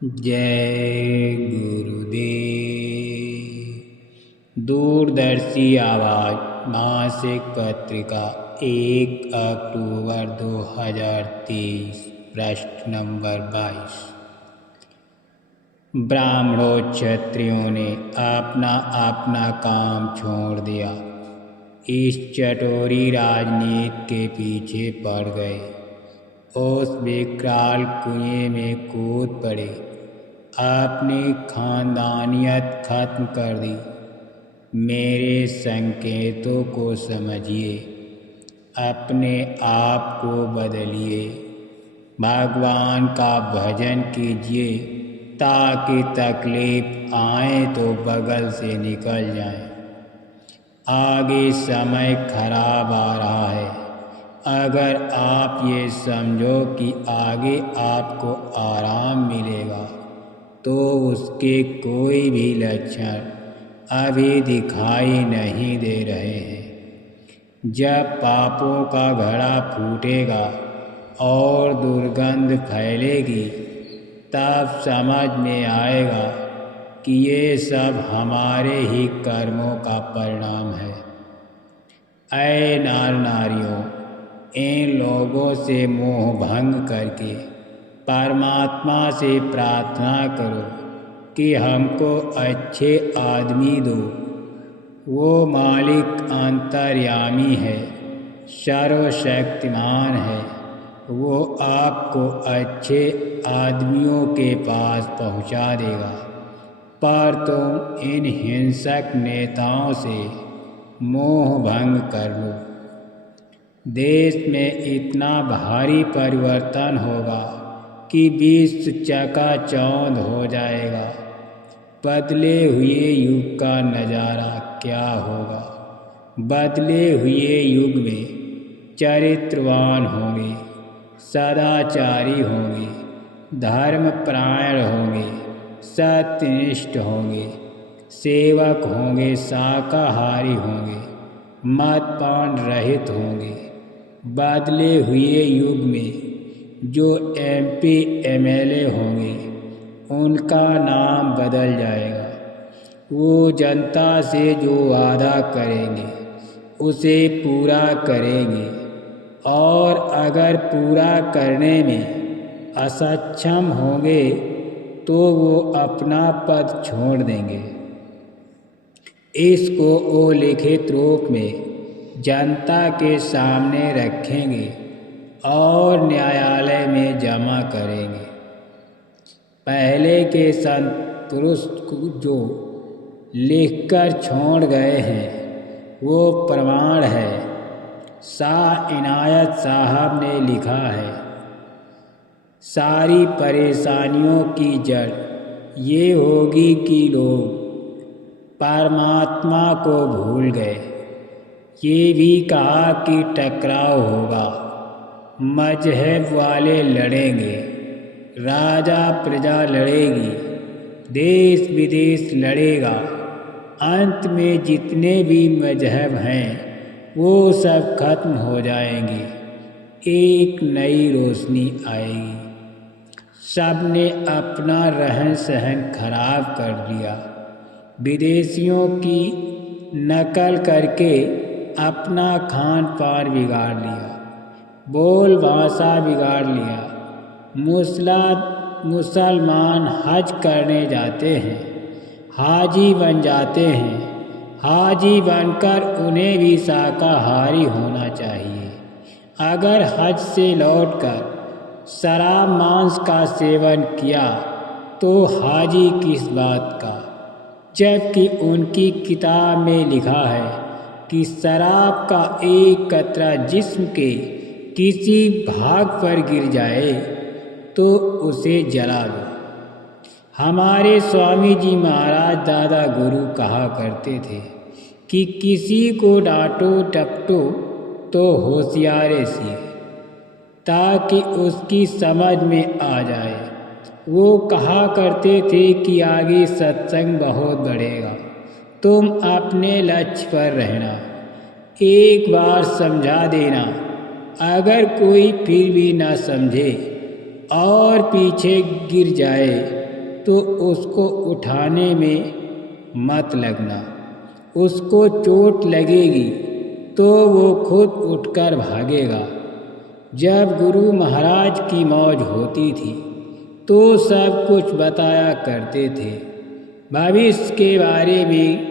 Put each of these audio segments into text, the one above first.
जय गुरुदेव। दूरदर्शी आवाज़ मासिक पत्रिका 1 अक्टूबर 2023 पृष्ठ नंबर 22। ब्राह्मणों क्षत्रियों ने अपना अपना काम छोड़ दिया, इस चटोरी राजनीति के पीछे पड़ गए, उस विकराल कुएं में कूद पड़े, अपनी खानदानियत खत्म कर दी। मेरे संकेतों को समझिए, अपने आप को बदलिए, भगवान का भजन कीजिए ताकि तकलीफ आए तो बगल से निकल जाए। आगे समय खराब आ रहा है। अगर आप ये समझो कि आगे आपको आराम मिलेगा तो उसके कोई भी लक्षण अभी दिखाई नहीं दे रहे हैं। जब पापों का घड़ा फूटेगा और दुर्गंध फैलेगी तब समझ में आएगा कि ये सब हमारे ही कर्मों का परिणाम है। ऐ नार नारियों, इन लोगों से मोह भंग करके परमात्मा से प्रार्थना करो कि हमको अच्छे आदमी दो। वो मालिक अंतर्यामी है, सर्वशक्तिमान है। वो आपको अच्छे आदमियों के पास पहुंचा देगा, पर तुम इन हिंसक नेताओं से मोह भंग कर लो। देश में इतना भारी परिवर्तन होगा कि विश्व चकाचौंध हो जाएगा। बदले हुए युग का नज़ारा क्या होगा? बदले हुए युग में चरित्रवान होंगे, सदाचारी होंगे, धर्मपरायण होंगे, सत्यनिष्ठ होंगे, सेवक होंगे, शाकाहारी होंगे, मदपान रहित होंगे। बदले हुए युग में जो MP MLA होंगे उनका नाम बदल जाएगा। वो जनता से जो वादा करेंगे उसे पूरा करेंगे, और अगर पूरा करने में असक्षम होंगे तो वो अपना पद छोड़ देंगे। इसको वो लिखित रूप में जनता के सामने रखेंगे और न्यायालय में जमा करेंगे। पहले के संत पुरुष जो लिखकर छोड़ गए हैं वो प्रमाण है। शाह इनायत साहब ने लिखा है, सारी परेशानियों की जड़ ये होगी कि लोग परमात्मा को भूल गए। ये भी कहा कि टकराव होगा, मजहब वाले लड़ेंगे, राजा प्रजा लड़ेगी, देश विदेश लड़ेगा। अंत में जितने भी मजहब हैं वो सब खत्म हो जाएंगे, एक नई रोशनी आएगी। सब ने अपना रहन सहन खराब कर दिया, विदेशियों की नकल करके अपना खान पान बिगाड़ लिया, बोल भाषा बिगाड़ लिया। मुसलमान हज करने जाते हैं, हाजी बन जाते हैं। हाजी बनकर उन्हें भी शाकाहारी होना चाहिए। अगर हज से लौटकर शराब मांस का सेवन किया तो हाजी किस बात का, जबकि उनकी किताब में लिखा है कि शराब का एक कतरा जिस्म के किसी भाग पर गिर जाए तो उसे जला दो। हमारे स्वामी जी महाराज दादा गुरु कहा करते थे कि किसी को डांटो टपटो तो होशियारे से, ताकि उसकी समझ में आ जाए। वो कहा करते थे कि आगे सत्संग बहुत बढ़ेगा, तुम अपने लक्ष्य पर रहना, एक बार समझा देना। अगर कोई फिर भी ना समझे और पीछे गिर जाए तो उसको उठाने में मत लगना। उसको चोट लगेगी तो वो खुद उठकर भागेगा। जब गुरु महाराज की मौज होती थी तो सब कुछ बताया करते थे भविष्य के बारे में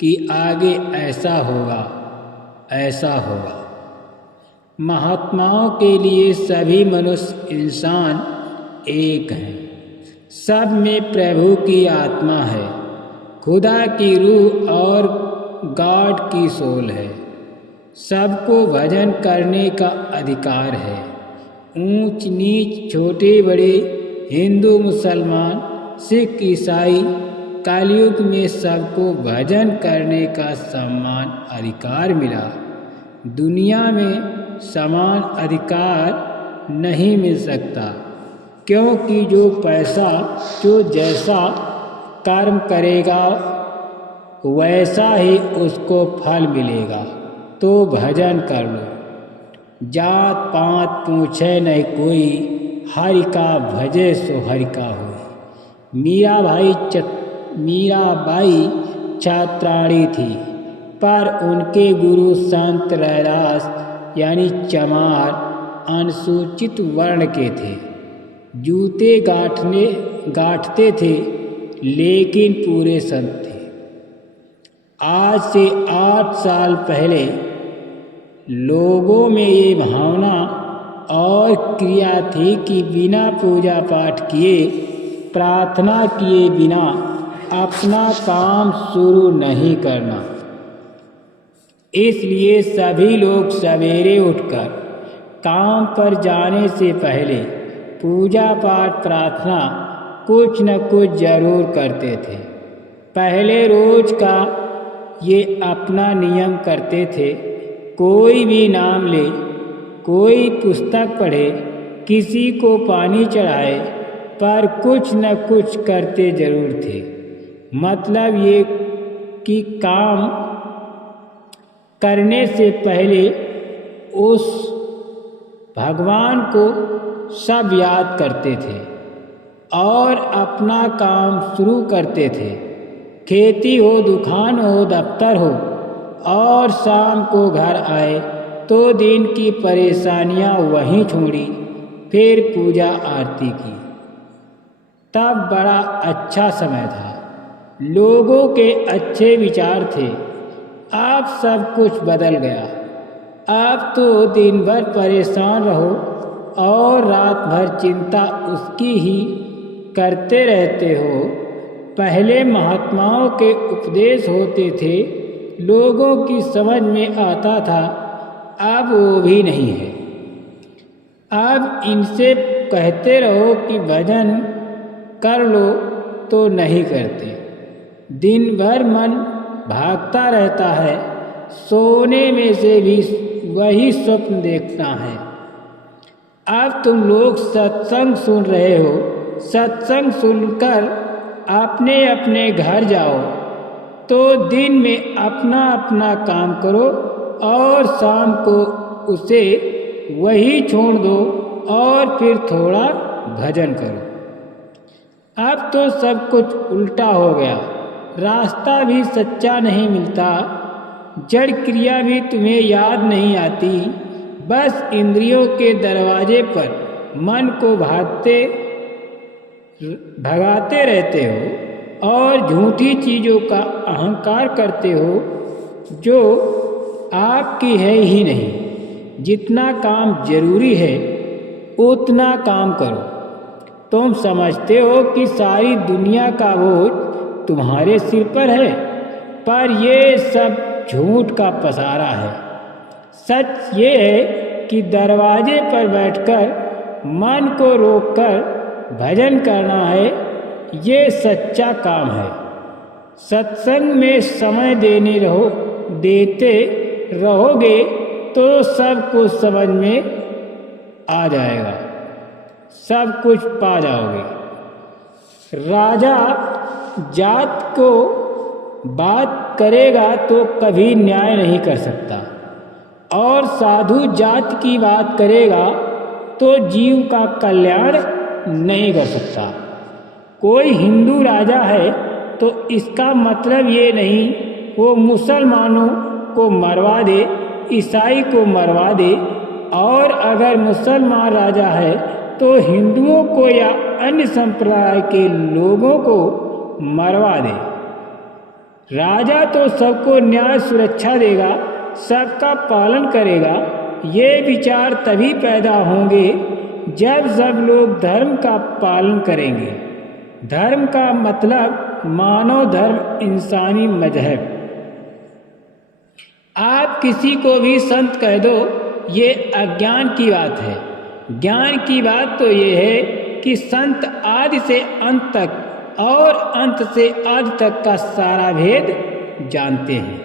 कि आगे ऐसा होगा, ऐसा होगा। महात्माओं के लिए सभी मनुष्य इंसान एक हैं। सब में प्रभु की आत्मा है, खुदा की रूह और गॉड की सोल है। सबको भजन करने का अधिकार है। ऊंच नीच, छोटे बड़े, हिंदू मुसलमान, सिख ईसाई, कलयुग में सबको भजन करने का समान अधिकार मिला। दुनिया में समान अधिकार नहीं मिल सकता, क्योंकि जो जैसा कर्म करेगा वैसा ही उसको फल मिलेगा। तो भजन कर लो। जात पात पूछे नहीं कोई, हरि का भजे सो हरि का होई। मीराबाई छात्राणी थी, पर उनके गुरु संत रैदास यानी चमार अनुसूचित वर्ण के थे। जूते गांठते थे लेकिन पूरे संत थे। आज से 8 साल पहले लोगों में ये भावना और क्रिया थी कि बिना पूजा पाठ किए, प्रार्थना किए बिना अपना काम शुरू नहीं करना। इसलिए सभी लोग सवेरे उठकर काम पर जाने से पहले पूजा पाठ प्रार्थना कुछ न कुछ जरूर करते थे। पहले रोज का ये अपना नियम करते थे। कोई भी नाम ले, कोई पुस्तक पढ़े, किसी को पानी चढ़ाए, पर कुछ न कुछ करते जरूर थे। मतलब ये कि काम करने से पहले उस भगवान को सब याद करते थे और अपना काम शुरू करते थे। खेती हो, दुकान हो, दफ्तर हो, और शाम को घर आए तो दिन की परेशानियां वहीं छोड़ी, फिर पूजा आरती की। तब बड़ा अच्छा समय था, लोगों के अच्छे विचार थे। अब सब कुछ बदल गया। अब तो दिन भर परेशान रहो और रात भर चिंता उसकी ही करते रहते हो। पहले महात्माओं के उपदेश होते थे, लोगों की समझ में आता था, अब वो भी नहीं है। अब इनसे कहते रहो कि भजन कर लो तो नहीं करते। दिन भर मन भागता रहता है, सोने में से भी वही स्वप्न देखना है। अब तुम लोग सत्संग सुन रहे हो, सत्संग सुनकर अपने अपने घर जाओ, तो दिन में अपना अपना काम करो और शाम को उसे वही छोड़ दो और फिर थोड़ा भजन करो। अब तो सब कुछ उल्टा हो गया। रास्ता भी सच्चा नहीं मिलता, जड़ क्रिया भी तुम्हें याद नहीं आती। बस इंद्रियों के दरवाजे पर मन को भगाते रहते हो और झूठी चीज़ों का अहंकार करते हो जो आपकी है ही नहीं। जितना काम जरूरी है उतना काम करो। तुम समझते हो कि सारी दुनिया का बोझ तुम्हारे सिर पर है, पर ये सब झूठ का पसारा है। सच ये है कि दरवाजे पर बैठकर मन को रोककर भजन करना है, ये सच्चा काम है। सत्संग में समय देते रहोगे तो सब कुछ समझ में आ जाएगा, सब कुछ पा जाओगे। राजा जात को बात करेगा तो कभी न्याय नहीं कर सकता, और साधु जात की बात करेगा तो जीव का कल्याण नहीं कर सकता। कोई हिंदू राजा है तो इसका मतलब ये नहीं वो मुसलमानों को मरवा दे, ईसाई को मरवा दे, और अगर मुसलमान राजा है तो हिंदुओं को या अन्य संप्रदाय के लोगों को मरवा दे। राजा तो सबको न्याय सुरक्षा देगा, सबका पालन करेगा। ये विचार तभी पैदा होंगे जब सब लोग धर्म का पालन करेंगे। धर्म का मतलब मानव धर्म, इंसानी मजहब। आप किसी को भी संत कह दो, ये अज्ञान की बात है। ज्ञान की बात तो ये है कि संत आदि से अंत तक और अंत से आदि तक का सारा भेद जानते हैं।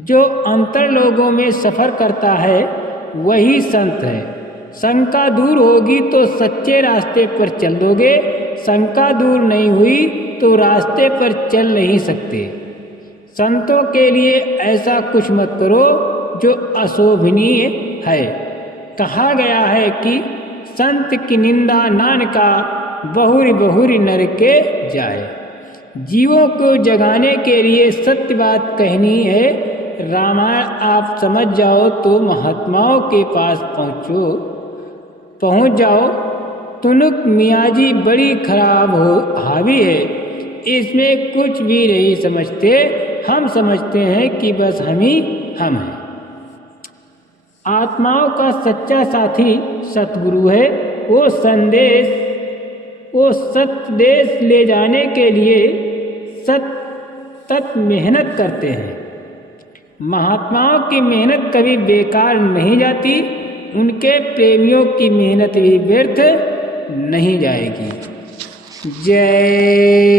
जो अंतर लोगों में सफ़र करता है वही संत है। शंका दूर होगी तो सच्चे रास्ते पर चल दोगे, शंका दूर नहीं हुई तो रास्ते पर चल नहीं सकते। संतों के लिए ऐसा कुछ मत करो जो अशोभनीय है। कहा गया है कि संत की निंदा नानका, बहुरी बहुरी नरके जाए। जीवों को जगाने के लिए सत्य बात कहनी है। रामायण आप समझ जाओ तो महात्माओं के पास पहुँच जाओ। तुनुक मियाजी बड़ी खराब हावी है, इसमें कुछ भी नहीं समझते। हम समझते हैं कि बस हम हैं। आत्माओं का सच्चा साथी सतगुरु है। वो सतदेश ले जाने के लिए सतत मेहनत करते हैं। महात्माओं की मेहनत कभी बेकार नहीं जाती, उनके प्रेमियों की मेहनत भी व्यर्थ नहीं जाएगी। जय